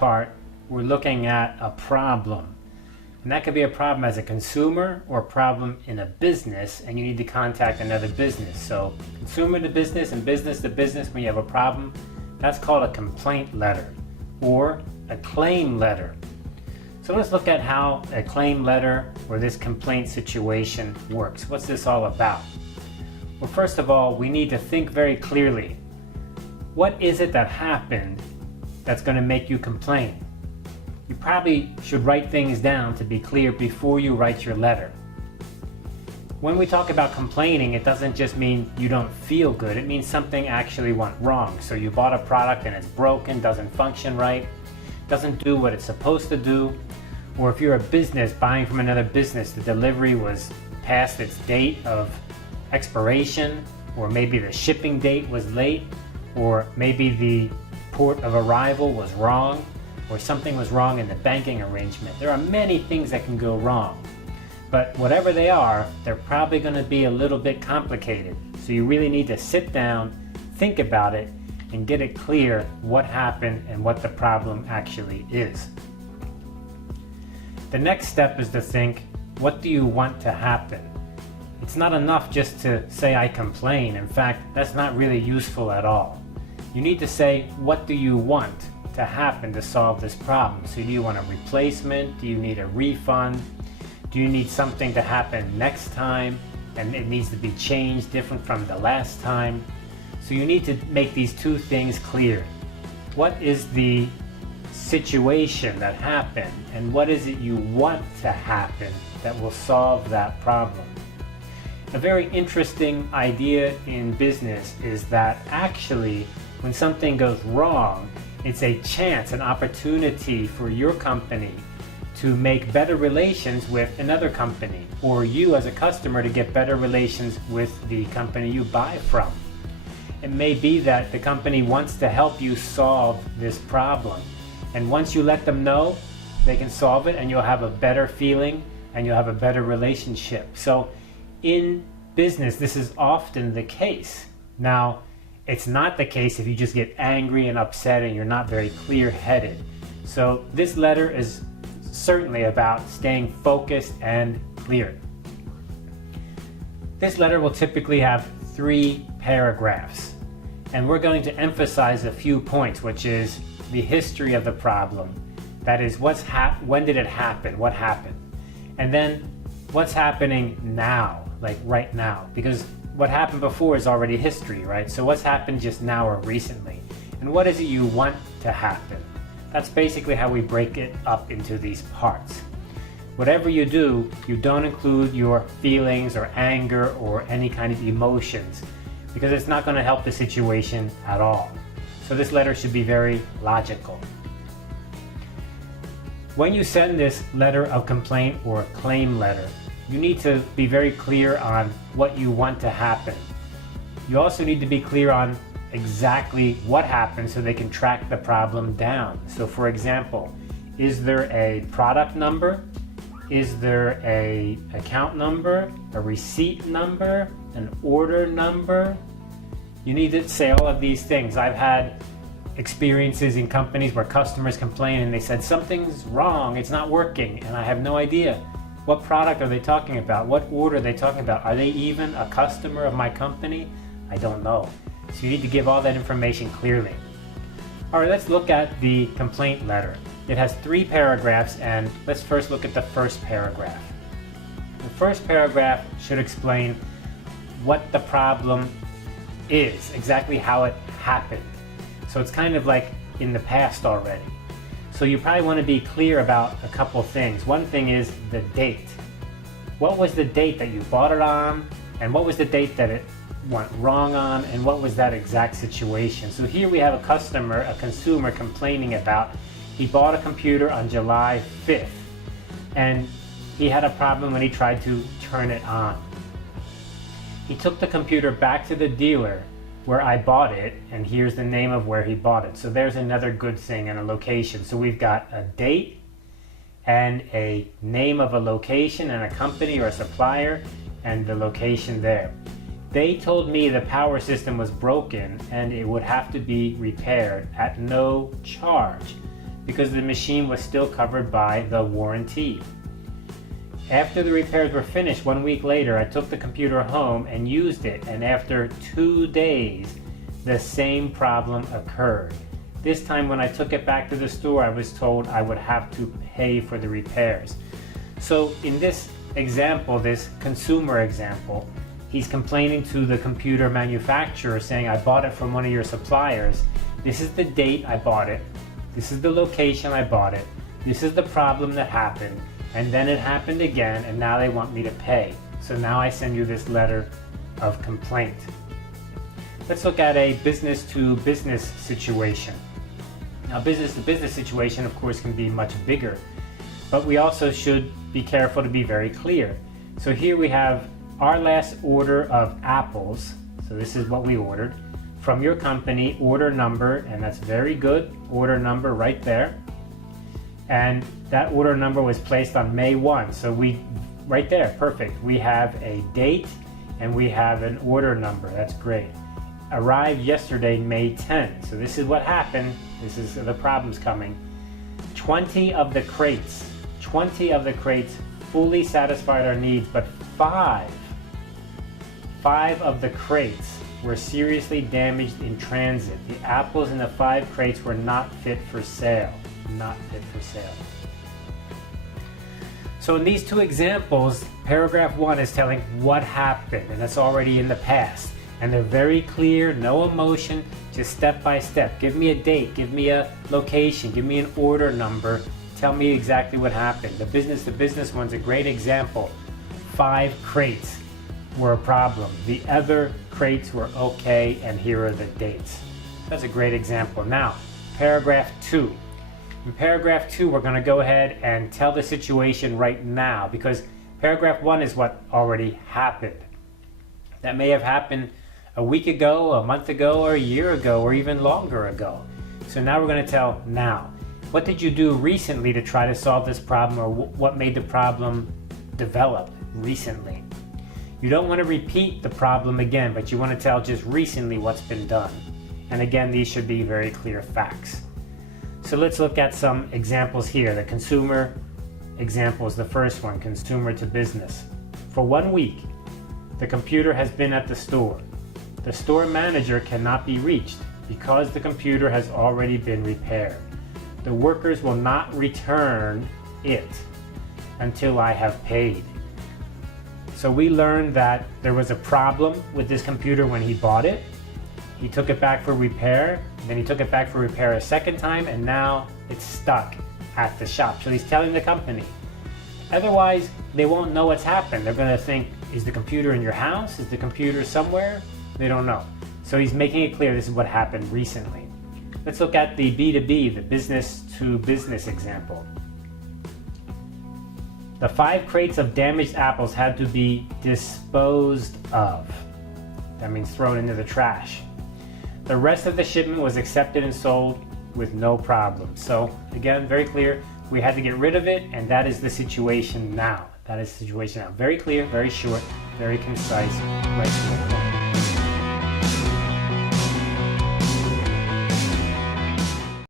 part, we're looking at a problem. And that could be a problem as a consumer or a problem in a business, and you need to contact another business. So consumer to business and business to business, when you have a problem, that's called a complaint letter or a claim letter. So let's look at how a claim letter or this complaint situation works. What's this all about? Well, first of all, we need to think very clearly. What is it that happened that's going to make you complain? You probably should write things down to be clear before you write your letter. When we talk about complaining, it doesn't just mean you don't feel good. It means something actually went wrong. So you bought a product and it's broken, doesn't function right, doesn't do what it's supposed to do. Or if you're a business buying from another business, the delivery was past its date of expiration, or maybe the shipping date was late, or maybe the port of arrival was wrong, or something was wrong in the banking arrangement. There are many things that can go wrong. But whatever they are, they're probably going to be a little bit complicated. So you really need to sit down, think about it, and get it clear what happened and what the problem actually is. The next step is to think, what do you want to happen? It's not enough just to say I complain. In fact, that's not really useful at all. You need to say, what do you want to happen to solve this problem? So do you want a replacement? Do you need a refund? Do you need something to happen next time and it needs to be changed different from the last time? So you need to make these two things clear. What is the situation that happened and what is it you want to happen that will solve that problem? A very interesting idea in business is that actually when something goes wrong, it's a chance, an opportunity for your company to make better relations with another company, or you as a customer to get better relations with the company you buy from. It may be that the company wants to help you solve this problem, and once you let them know, they can solve it and you'll have a better feeling and you'll have a better relationship. So in business, this is often the case. Now, it's not the case if you just get angry and upset and you're not very clear-headed. So this letter is certainly about staying focused and clear. This letter will typically have 3 paragraphs, and we're going to emphasize a few points, which is the history of the problem. That is, when did it happen? What happened? And then what's happening now, like right now, because what happened before is already history, right? So what's happened just now or recently? And what is it you want to happen? That's basically how we break it up into these parts. Whatever you do, you don't include your feelings or anger or any kind of emotions, because it's not going to help the situation at all. So this letter should be very logical. When you send this letter of complaint or claim letter, you need to be very clear on what you want to happen. You also need to be clear on exactly what happened so they can track the problem down. So for example, is there a product number? Is there a account number, a receipt number, an order number? You need to say all of these things. I've had experiences in companies where customers complain and they said something's wrong, it's not working, and I have no idea. What product are they talking about? What order are they talking about? Are they even a customer of my company? I don't know. So you need to give all that information clearly. All right, let's look at the complaint letter. It has 3 paragraphs, and let's first look at the first paragraph. The first paragraph should explain what the problem is, exactly how it happened. So it's kind of like in the past already. So you probably want to be clear about a couple things. One thing is the date. What was the date that you bought it on? And what was the date that it went wrong on? And what was that exact situation? So here we have a customer, a consumer complaining about he bought a computer on July 5th. And he had a problem when he tried to turn it on. He took the computer back to the dealer where I bought it, and here's the name of where he bought it. So there's another good thing and a location. So we've got a date and a name of a location and a company or a supplier and the location there. They told me the power system was broken and it would have to be repaired at no charge. because the machine was still covered by the warranty. After the repairs were finished 1 week later, I took the computer home and used it, and after 2 days, the same problem occurred. This time when I took it back to the store, I was told I would have to pay for the repairs. So in this example, this consumer example, he's complaining to the computer manufacturer saying, I bought it from one of your suppliers. This is the date I bought it. This is the location I bought it. This is the problem that happened. And then it happened again, and now they want me to pay. So now I send you this letter of complaint. Let's look at a business-to-business situation. Now, business-to-business situation, of course, can be much bigger, but we also should be careful to be very clear. So here we have our last order of apples. So this is what we ordered from your company, order number, and that's very good, order number right there. And that order number was placed on May 1. So right there, perfect. We have a date and we have an order number. That's great. Arrived yesterday, May 10. So this is what happened. This is the problems coming. 20 of the crates fully satisfied our needs, but five of the crates were seriously damaged in transit. The apples in the 5 crates were not fit for sale. Not fit for sale. So in these 2 examples, paragraph 1 is telling what happened, and that's already in the past. And they're very clear, no emotion, just step by step. Give me a date, give me a location, give me an order number, tell me exactly what happened. The business-to-business one's a great example. 5 crates were a problem. The other crates were okay, and here are the dates. That's a great example. Now, paragraph 2. In paragraph 2, we're going to go ahead and tell the situation right now, because paragraph 1 is what already happened. That may have happened a week ago, a month ago, or a year ago, or even longer ago. So now we're going to tell now. What did you do recently to try to solve this problem, or what made the problem develop recently? You don't want to repeat the problem again, but you want to tell just recently what's been done. And again, these should be very clear facts. So let's look at some examples here. The consumer example is the first one, consumer to business. For 1 week, the computer has been at the store. The store manager cannot be reached because the computer has already been repaired. The workers will not return it until I have paid. So we learned that there was a problem with this computer when he bought it. He took it back for repair, then he took it back for repair a second time, and now it's stuck at the shop. So he's telling the company. Otherwise, they won't know what's happened. They're going to think, is the computer in your house? Is the computer somewhere? They don't know. So he's making it clear this is what happened recently. Let's look at the B2B, the business-to-business example. The 5 crates of damaged apples had to be disposed of. That means thrown into the trash. The rest of the shipment was accepted and sold with no problem. So again, very clear, we had to get rid of it, and that is the situation now. That is the situation now. Very clear, very short, very concise, right here.